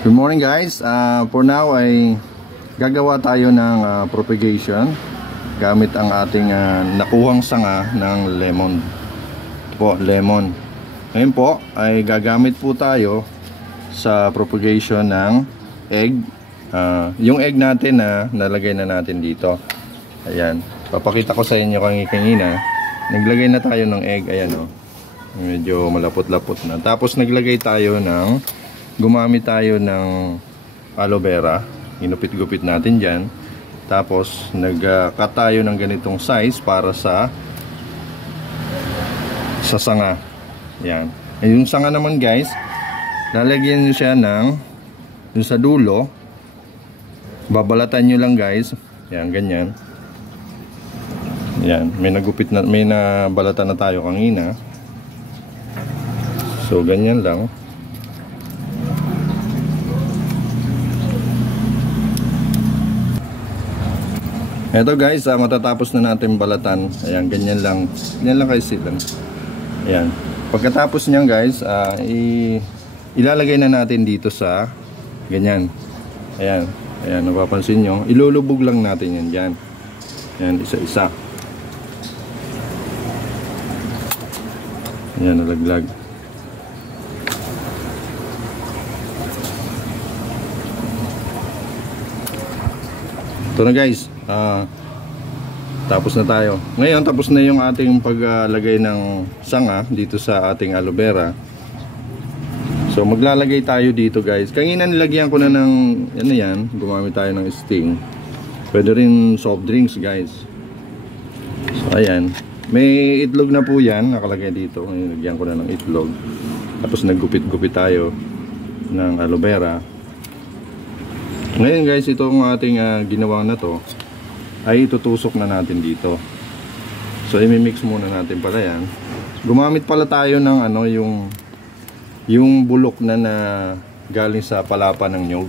Good morning guys. For now ay gagawa tayo ng propagation gamit ang ating nakuhang sanga ng lemon. Ito po, lemon. Ngayon po ay gagamit po tayo sa propagation ng egg. Yung egg natin na nalagay na natin dito. Ayan. Papakita ko sa inyo kanina. Naglagay na tayo ng egg. Ayan o. Medyo malapot-lapot na. Tapos naglagay tayo gumamit tayo ng aloe vera. Inupit-gupit natin dyan. Tapos nag-cut tayo ng ganitong size para sa sanga. Yan. Yung sanga naman guys, lalagyan nyo siya dun sa dulo. Babalatan nyo lang guys. Yan, ganyan. Yan, may nabalatan na tayo kanina. So ganyan lang. Eto guys, matatapos na natin balatan. Ayan, ganyan lang. Ganyan lang kayo sila. Ayan. Pagkatapos niyan guys, ilalagay na natin dito sa ganyan. Ayan. Ayan, napapansin nyo. Ilulubog lang natin yan dyan. Ayan, isa-isa. Ayan, nalaglag. Ito na guys. Tapos na tayo. Ngayon tapos na yung ating paglagay ng sanga dito sa ating aloe vera. So maglalagay tayo dito guys. Kanina nilagyan ko na ng yan, gumamit tayo ng sting. Pwede rin soft drinks guys. So ayan, may itlog na po yan nakalagay dito. Nilagyan ko na ng itlog. Tapos naggupit-gupit tayo ng aloe vera. Ngayon guys, itong ating ginawa na to ay itutusok na natin dito. So i-mix muna natin pala yan. Gumamit pala tayo ng yung bulok na galing sa palapa ng nyog.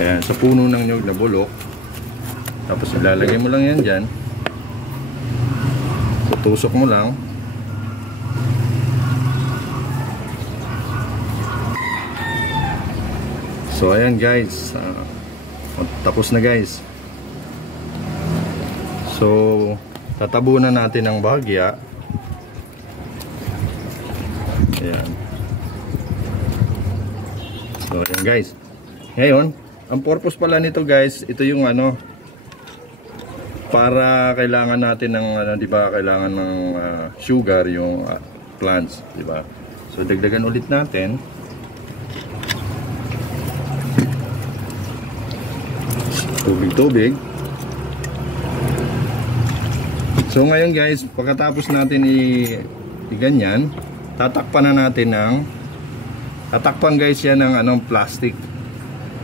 Ayan, sa puno ng nyog na bulok. Tapos ilalagay mo lang yan dyan. Tutusok mo lang. So ayan guys, tapos na guys. So tatabunan natin ang bahagya. Ayan. So ayan guys. Ngayon, ang purpose pala nito guys, ito yung para kailangan natin ng di ba, kailangan ng sugar yung plants, di ba? So dagdagan ulit natin. Tubig. So ngayon guys, pagkatapos natin i-ganyan, tatakpan na natin tatakpan guys yan ng plastic.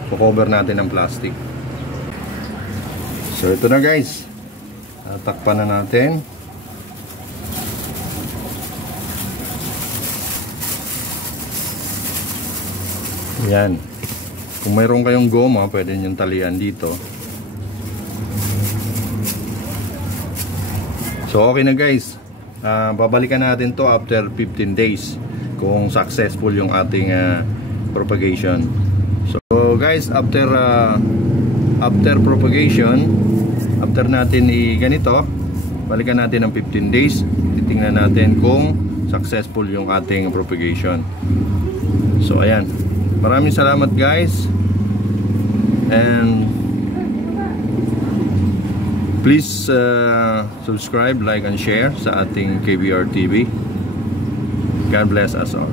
I-cover natin ng plastic. So ito na guys. Tatakpan na natin. Yan. Kung mayroon kayong goma, pwede nyo talian dito. So okay na guys. Babalikan natin to after 15 days kung successful yung ating propagation. So guys, after propagation, after natin ganito, balikan natin ng 15 days. Titingnan natin kung successful yung ating propagation. So ayan. Maraming salamat guys. And please subscribe, like and share sa ating KBR TV. God bless us all.